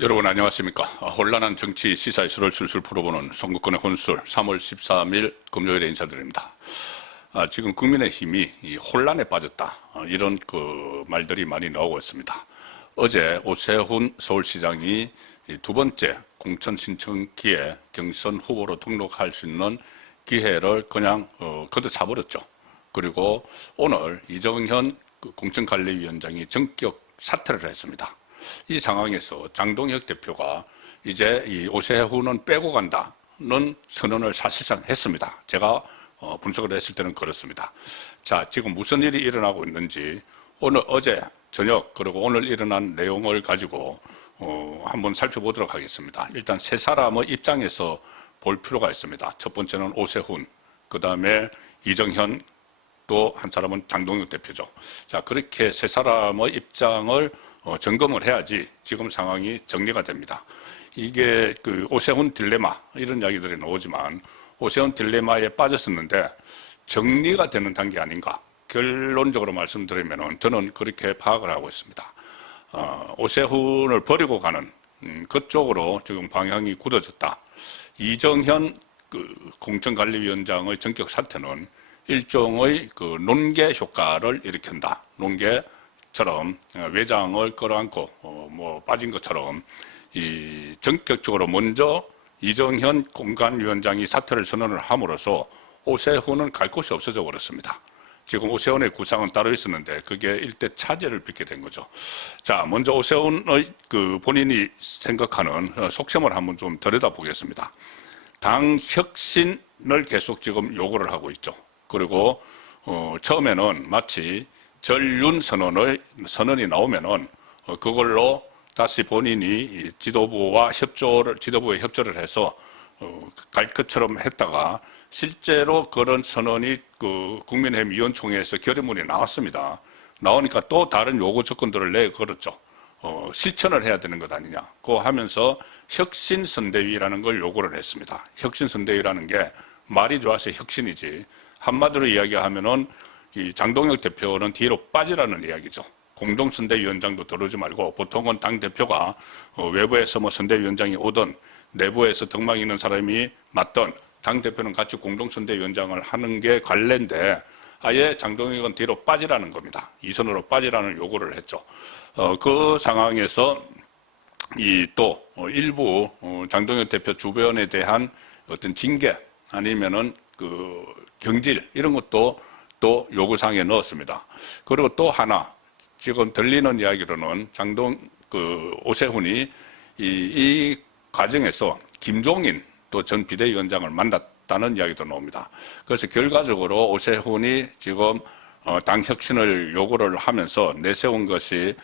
여러분 안녕하십니까. 혼란한 정치 시사 이슈를 술술 풀어보는 선거권의 혼술 3월 13일 금요일에 인사드립니다. 지금 국민의힘이 이 혼란에 빠졌다, 이런 말들이 많이 나오고 있습니다. 어제 오세훈 서울시장이 두 번째 공천 신청기에 경선 후보로 등록할 수 있는 기회를 그냥 걷어차버렸죠. 그리고 오늘 이정현 공천관리위원장이 전격 사퇴를 했습니다. 이 상황에서 장동혁 대표가 이제 이 오세훈은 빼고 간다는 선언을 사실상 했습니다. 제가 분석을 했을 때는 그렇습니다. 자, 지금 무슨 일이 일어나고 있는지 어제 저녁 그리고 오늘 일어난 내용을 가지고 한번 살펴보도록 하겠습니다. 일단 세 사람의 입장에서 볼 필요가 있습니다. 첫 번째는 오세훈, 그 다음에 이정현, 또 한 사람은 장동혁 대표죠. 자, 그렇게 세 사람의 입장을 점검을 해야지 지금 상황이 정리가 됩니다. 이게 오세훈 딜레마 이런 이야기들이 나오지만 오세훈 딜레마에 빠졌었는데 정리가 되는 단계 아닌가, 결론적으로 말씀드리면 저는 그렇게 파악을 하고 있습니다. 오세훈을 버리고 가는 그쪽으로 지금 방향이 굳어졌다. 이정현 공천관리위원장의 전격 사퇴는 일종의 논개 효과를 일으킨다. 논개처럼 외장을 끌어안고 빠진 것처럼 이 전격적으로 먼저 이정현 공관위원장이 사퇴를 선언을 함으로써 오세훈은 갈 곳이 없어져 버렸습니다. 지금 오세훈의 구상은 따로 있었는데 그게 일대 차질을 빚게 된 거죠. 자, 먼저 오세훈의 본인이 생각하는 속셈을 한번 좀 들여다보겠습니다. 당 혁신을 계속 지금 요구를 하고 있죠. 그리고 처음에는 마치 전륜 선언이 나오면은 그걸로 다시 본인이 지도부의 협조를 해서 갈 것처럼 했다가 실제로 그런 선언이 국민의힘 위원총회에서 결의문이 나왔습니다. 나오니까 또 다른 요구 조건들을 내걸었죠. 실천을 해야 되는 것 아니냐. 그거 하면서 혁신선대위라는 걸 요구를 했습니다. 혁신선대위라는 게 말이 좋아서 혁신이지, 한마디로 이야기하면은 이 장동혁 대표는 뒤로 빠지라는 이야기죠. 공동선대위원장도 들어오지 말고, 보통은 당대표가 외부에서 선대위원장이 오든 내부에서 덕망 있는 사람이 맡든 당대표는 같이 공동선대위원장을 하는 게 관례인데 아예 장동혁은 뒤로 빠지라는 겁니다. 이선으로 빠지라는 요구를 했죠. 그 상황에서 또 일부 장동혁 대표 주변에 대한 어떤 징계 아니면은 경질 이런 것도 또 요구사항에 넣었습니다. 그리고 또 하나 지금 들리는 이야기로는 오세훈이 이 과정에서 김종인 또 전 비대위원장을 만났다는 이야기도 나옵니다. 그래서 결과적으로 오세훈이 지금 당 혁신을 요구를 하면서 내세운 것이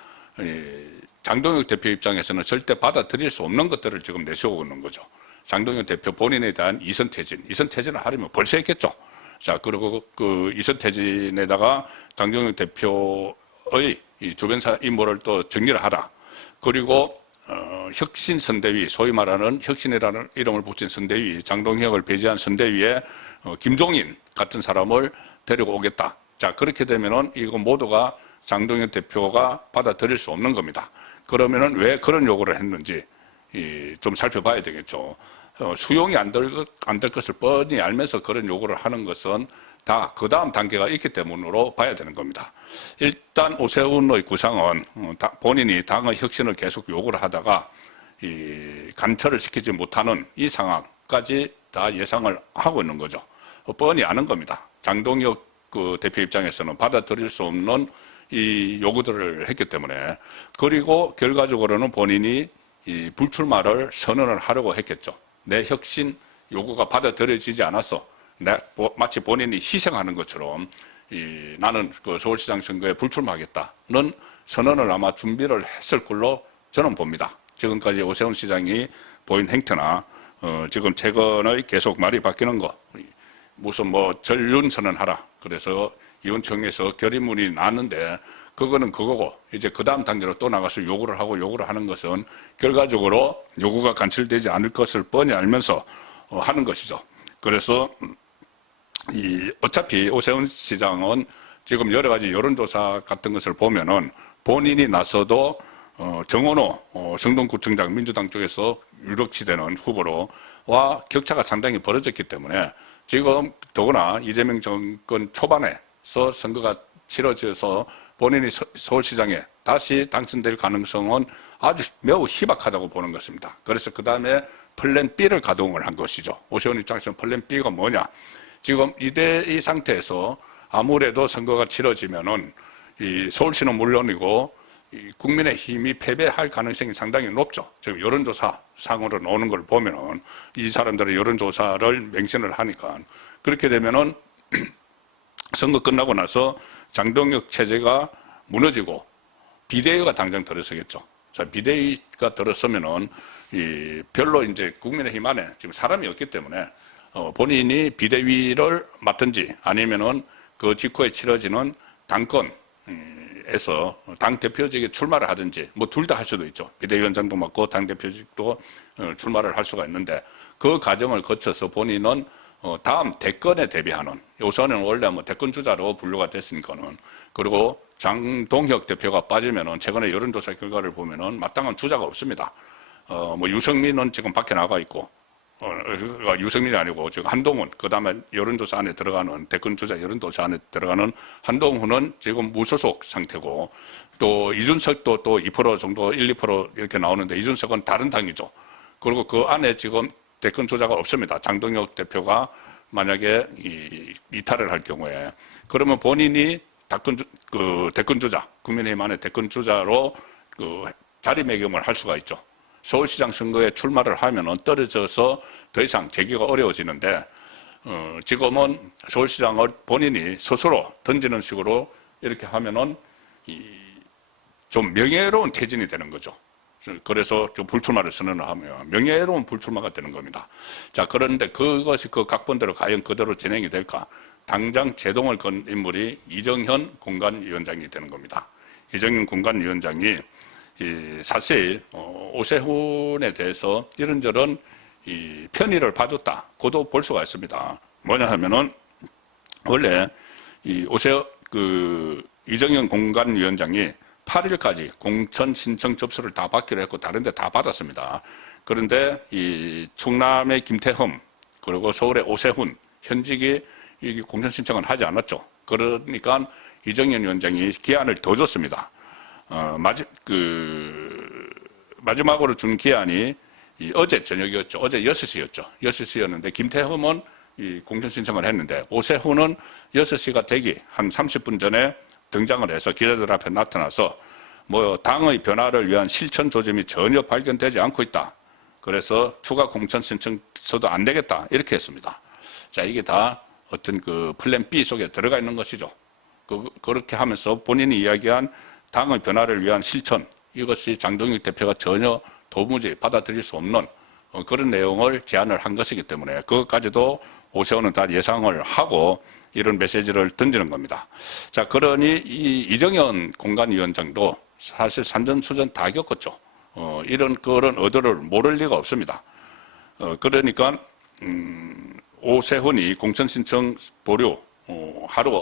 장동혁 대표 입장에서는 절대 받아들일 수 없는 것들을 지금 내세우고 있는 거죠. 장동혁 대표 본인에 대한 이선퇴진을 하려면 벌써 했겠죠. 자, 그리고 이선퇴진에다가 장동혁 대표의 주변 인물을 또 정리를 하라. 그리고 혁신선대위, 소위 말하는 혁신이라는 이름을 붙인 선대위, 장동혁을 배제한 선대위에 김종인 같은 사람을 데리고 오겠다. 자, 그렇게 되면은 이거 모두가 장동혁 대표가 받아들일 수 없는 겁니다. 그러면은 왜 그런 요구를 했는지 좀 살펴봐야 되겠죠. 수용이 안 될 것을 뻔히 알면서 그런 요구를 하는 것은 다 그 다음 단계가 있기 때문으로 봐야 되는 겁니다. 일단 오세훈의 구상은 본인이 당의 혁신을 계속 요구를 하다가 간철을 시키지 못하는 이 상황까지 다 예상을 하고 있는 거죠. 뻔히 아는 겁니다. 장동혁 대표 입장에서는 받아들일 수 없는 이 요구들을 했기 때문에. 그리고 결과적으로는 본인이 불출마를 선언을 하려고 했겠죠. 내 혁신 요구가 받아들여지지 않아서 마치 본인이 희생하는 것처럼 나는 서울시장 선거에 불출마하겠다는 선언을 아마 준비를 했을 걸로 저는 봅니다. 지금까지 오세훈 시장이 보인 행태나 지금 최근에 계속 말이 바뀌는 거, 무슨 전륜 선언하라. 그래서 위원총회에서 결의문이 나왔는데 그거는 그거고 이제 그 다음 단계로 또 나가서 요구를 하는 것은 결과적으로 요구가 관철되지 않을 것을 뻔히 알면서 하는 것이죠. 그래서 어차피 오세훈 시장은 지금 여러 가지 여론조사 같은 것을 보면은 본인이 나서도 정원호 성동구청장 민주당 쪽에서 유력시되는 후보로와 격차가 상당히 벌어졌기 때문에 지금 더구나 이재명 정권 초반에서 선거가 치러져서 본인이 서울시장에 다시 당선될 가능성은 아주 매우 희박하다고 보는 것입니다. 그래서 그 다음에 플랜 B를 가동을 한 것이죠. 오세훈 입장에서는 플랜 B가 뭐냐. 지금 이 상태에서 아무래도 선거가 치러지면은 이 서울시는 물론이고 이 국민의힘이 패배할 가능성이 상당히 높죠. 지금 여론조사 상으로 나오는 걸 보면은 이 사람들의 여론조사를 맹신을 하니까 그렇게 되면은 선거 끝나고 나서 장동혁 체제가 무너지고 비대위가 당장 들어서겠죠. 자, 비대위가 들어서면은 별로 이제 국민의힘 안에 지금 사람이 없기 때문에 본인이 비대위를 맡든지 아니면은 그 직후에 치러지는 당권에서 당 대표직에 출마를 하든지 뭐 둘 다 할 수도 있죠. 비대위원장도 맡고 당 대표직도 출마를 할 수가 있는데 그 과정을 거쳐서 본인은 다음 대권에 대비하는 요선은 원래 뭐 대권 주자로 분류가 됐으니까는 그리고 장동혁 대표가 빠지면은 최근에 여론조사 결과를 보면은 마땅한 주자가 없습니다. 뭐 유승민은 지금 밖에 나가 있고 유승민이 아니고 지금 한동훈 그다음에 여론조사 안에 들어가는 대권 주자 여론조사 안에 들어가는 한동훈은 지금 무소속 상태고 또 이준석도 또 2% 정도 1~2% 이렇게 나오는데 이준석은 다른 당이죠. 그리고 그 안에 지금 대권 주자가 없습니다. 장동혁 대표가 만약에 이탈을 할 경우에 그러면 본인이 대권 주자 국민의힘 안에 대권 주자로 자리매김을 할 수가 있죠. 서울시장 선거에 출마를 하면은 떨어져서 더 이상 재기가 어려워지는데 지금은 서울시장을 본인이 스스로 던지는 식으로 이렇게 하면은 좀 명예로운 퇴진이 되는 거죠. 그래서 좀 불출마를 선언을 하면 명예로운 불출마가 되는 겁니다. 자, 그런데 그것이 그 각본대로 과연 그대로 진행이 될까? 당장 제동을 건 인물이 이정현 공관위원장이 되는 겁니다. 이정현 공관위원장이 사실 오세훈에 대해서 이런저런 편의를 봐줬다. 고도 볼 수가 있습니다. 뭐냐 하면은 원래 이정현 공관위원장이 8일까지 공천 신청 접수를 다 받기로 했고 다른 데 다 받았습니다. 그런데 충남의 김태흠 그리고 서울의 오세훈 현직이 공천 신청을 하지 않았죠. 그러니까 이정현 위원장이 기한을 더 줬습니다. 마지막으로 준 기한이 어제 저녁이었죠. 어제 6시였죠. 6시였는데 김태흠은 공천 신청을 했는데 오세훈은 6시가 되기 한 30분 전에 등장을 해서 기자들 앞에 나타나서 뭐 당의 변화를 위한 실천 조짐이 전혀 발견되지 않고 있다. 그래서 추가 공천 신청서도 안 되겠다. 이렇게 했습니다. 자, 이게 다 어떤 플랜 B 속에 들어가 있는 것이죠. 그렇게 하면서 본인이 이야기한 당의 변화를 위한 실천, 이것이 장동혁 대표가 전혀 도무지 받아들일 수 없는 그런 내용을 제안을 한 것이기 때문에 그것까지도 오세훈은 다 예상을 하고 이런 메시지를 던지는 겁니다. 자, 그러니 이정현 공관위원장도 사실 산전수전 다 겪었죠. 그런 의도를 모를 리가 없습니다. 그러니까 오세훈이 공천신청 보류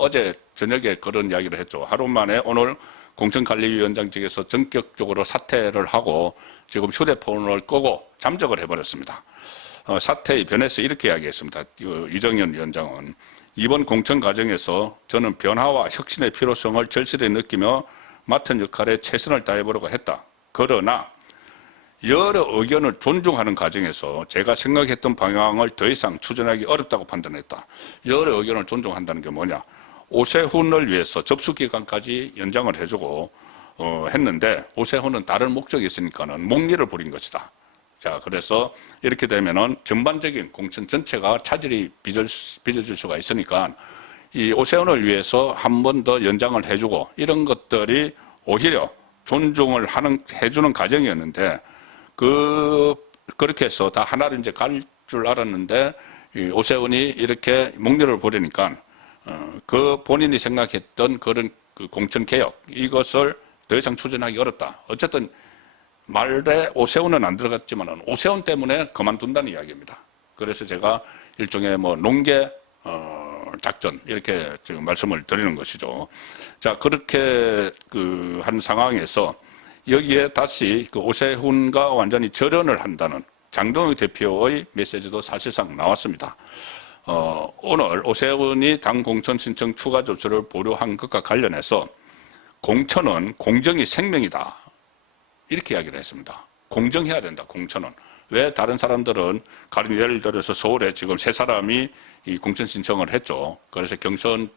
어제 저녁에 그런 이야기를 했죠. 하루 만에 오늘 공천관리위원장 측에서 전격적으로 사퇴를 하고 지금 휴대폰을 끄고 잠적을 해버렸습니다. 사퇴의 변에서 이렇게 이야기했습니다. 이정현 위원장은 이번 공천 과정에서 저는 변화와 혁신의 필요성을 절실히 느끼며 맡은 역할에 최선을 다해보려고 했다. 그러나 여러 의견을 존중하는 과정에서 제가 생각했던 방향을 더 이상 추진하기 어렵다고 판단했다. 여러 의견을 존중한다는 게 뭐냐. 오세훈을 위해서 접수기간까지 연장을 해주고 했는데 오세훈은 다른 목적이 있으니까는 목리를 부린 것이다. 자, 그래서 이렇게 되면은 전반적인 공천 전체가 차질이 빚어질 수가 있으니까 이 오세훈을 위해서 한 번 더 연장을 해주고 이런 것들이 오히려 존중을 해주는 과정이었는데 그렇게 해서 다 하나로 이제 갈 줄 알았는데 오세훈이 이렇게 목리를 부리니까 본인이 생각했던 그런 공천 개혁 이것을 더 이상 추진하기 어렵다. 어쨌든 말에 오세훈은 안 들어갔지만 오세훈 때문에 그만둔다는 이야기입니다. 그래서 제가 일종의 농계 작전 이렇게 지금 말씀을 드리는 것이죠. 자, 그렇게 한 상황에서 여기에 다시 그 오세훈과 완전히 절연을 한다는 장동혁 대표의 메시지도 사실상 나왔습니다. 오늘 오세훈이 당 공천 신청 추가 조치를 보류한 것과 관련해서 공천은 공정이 생명이다. 이렇게 이야기를 했습니다. 공정해야 된다, 공천은. 왜 다른 사람들은, 가령 예를 들어서 서울에 지금 세 사람이 이 공천 신청을 했죠. 그래서 경선,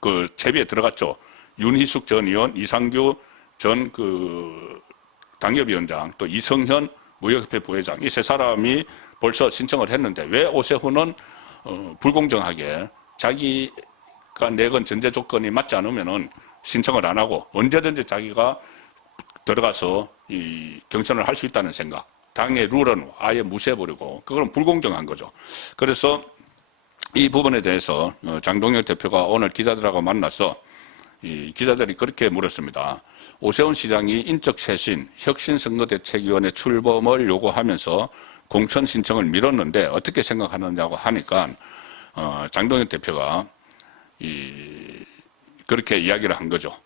그 채비에 들어갔죠. 윤희숙 전 의원, 이상규 전 당협위원장, 또 이성현 무역협회 부회장, 이 세 사람이 벌써 신청을 했는데 왜 오세훈은 불공정하게 자기가 내건 전제 조건이 맞지 않으면은 신청을 안 하고 언제든지 자기가 들어가서 이 경선을 할 수 있다는 생각, 당의 룰은 아예 무시해버리고 그건 불공정한 거죠. 그래서 이 부분에 대해서 장동혁 대표가 오늘 기자들하고 만나서 이 기자들이 그렇게 물었습니다. 오세훈 시장이 인적쇄신, 혁신선거대책위원회 출범을 요구하면서 공천 신청을 미뤘는데 어떻게 생각하느냐고 하니까 장동혁 대표가 그렇게 이야기를 한 거죠.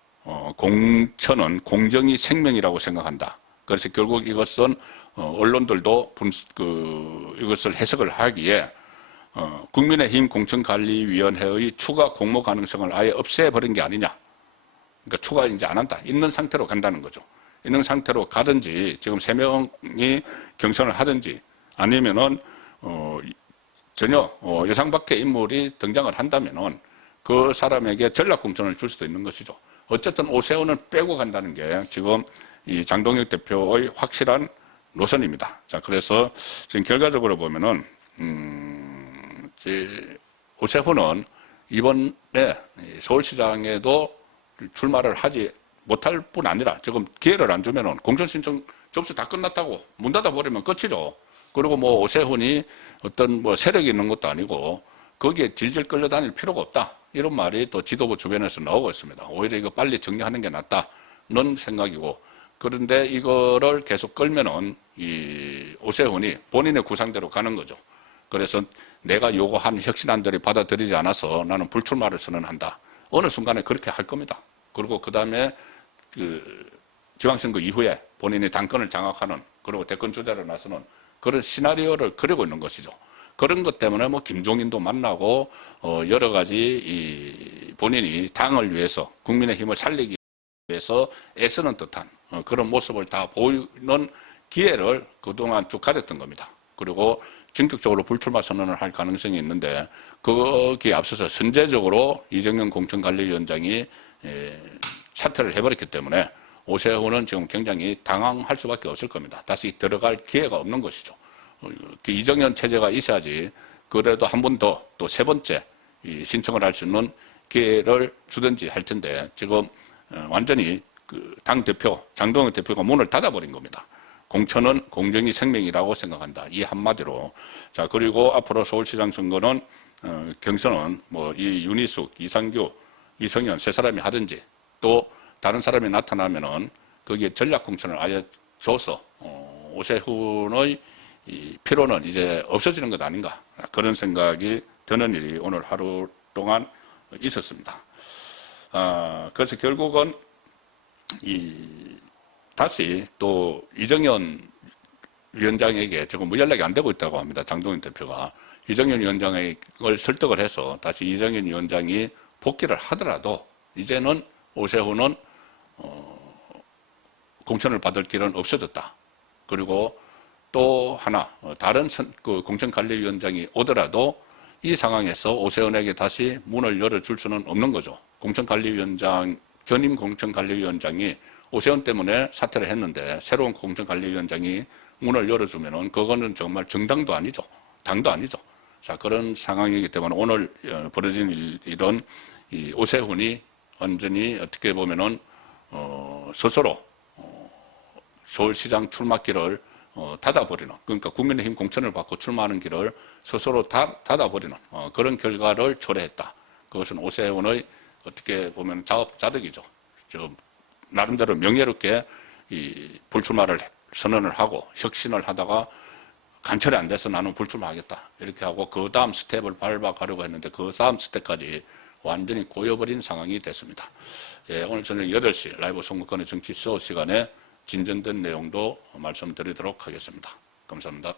공천은 공정이 생명이라고 생각한다. 그래서 결국 이것은 언론들도 이것을 해석을 하기에 국민의힘 공천관리위원회의 추가 공모 가능성을 아예 없애버린 게 아니냐. 그러니까 추가 이제 안 한다. 있는 상태로 간다는 거죠. 있는 상태로 가든지 지금 3명이 경선을 하든지 아니면은 전혀 예상 밖의 인물이 등장을 한다면은 그 사람에게 전략 공천을 줄 수도 있는 것이죠. 어쨌든 오세훈을 빼고 간다는 게 지금 이 장동혁 대표의 확실한 노선입니다. 자, 그래서 지금 결과적으로 보면은 오세훈은 이번에 서울시장에도 출마를 하지 못할 뿐 아니라 지금 기회를 안 주면은 공천 신청 접수 다 끝났다고 문 닫아 버리면 끝이죠. 그리고 뭐 오세훈이 어떤 뭐 세력이 있는 것도 아니고 거기에 질질 끌려다닐 필요가 없다. 이런 말이 또 지도부 주변에서 나오고 있습니다. 오히려 이거 빨리 정리하는 게 낫다는 생각이고, 그런데 이거를 계속 끌면은 이 오세훈이 본인의 구상대로 가는 거죠. 그래서 내가 요구한 혁신안들이 받아들이지 않아서 나는 불출마를 선언한다. 어느 순간에 그렇게 할 겁니다. 그리고 그 다음에 지방선거 이후에 본인이 당권을 장악하는, 그리고 대권 주자로 나서는 그런 시나리오를 그리고 있는 것이죠. 그런 것 때문에 뭐 김종인도 만나고 여러 가지 본인이 당을 위해서 국민의힘을 살리기 위해서 애쓰는 듯한 그런 모습을 다 보이는 기회를 그동안 쭉 가졌던 겁니다. 그리고 전격적으로 불출마 선언을 할 가능성이 있는데 거기에 앞서서 선제적으로 이정현 공천관리위원장이 사퇴를 해버렸기 때문에 오세훈은 지금 굉장히 당황할 수밖에 없을 겁니다. 다시 들어갈 기회가 없는 것이죠. 이정현 체제가 있어야지 그래도 한 번 더 또 세 번째 신청을 할 수 있는 기회를 주든지 할 텐데 지금 완전히 당 대표 장동혁 대표가 문을 닫아버린 겁니다. 공천은 공정이 생명이라고 생각한다. 이 한마디로. 자, 그리고 앞으로 서울시장 선거는 경선은 뭐 이 윤희숙, 이상규, 이성현 세 사람이 하든지 또 다른 사람이 나타나면은 거기에 전략 공천을 아예 줘서 오세훈의 이 피로는 이제 없어지는 것 아닌가, 그런 생각이 드는 일이 오늘 하루 동안 있었습니다. 그래서 결국은 다시 또 이정현 위원장에게 지금 연락이 안 되고 있다고 합니다. 장동현 대표가 이정현 위원장을 설득을 해서 다시 이정현 위원장이 복귀를 하더라도 이제는 오세훈은 공천을 받을 길은 없어졌다. 그리고 또 하나 다른 공천관리위원장이 오더라도 이 상황에서 오세훈에게 다시 문을 열어줄 수는 없는 거죠. 전임 공천관리위원장이 오세훈 때문에 사퇴를 했는데 새로운 공천관리위원장이 문을 열어주면은 그거는 정말 정당도 아니죠. 당도 아니죠. 자, 그런 상황이기 때문에 오늘 벌어진 일은 이 오세훈이 완전히 어떻게 보면은 스스로 서울시장 출마길을 닫아버리는, 그러니까 국민의힘 공천을 받고 출마하는 길을 스스로 닫아버리는 그런 결과를 초래했다. 그것은 오세훈의 어떻게 보면 자업자득이죠. 나름대로 명예롭게 이 불출마를 선언을 하고 혁신을 하다가 간철이 안 돼서 나는 불출마하겠다 이렇게 하고 그 다음 스텝을 밟아가려고 했는데 그 다음 스텝까지 완전히 꼬여버린 상황이 됐습니다. 예, 오늘 저녁 8시 라이브 선거권의 정치 쇼 시간에 진전된 내용도 말씀드리도록 하겠습니다. 감사합니다.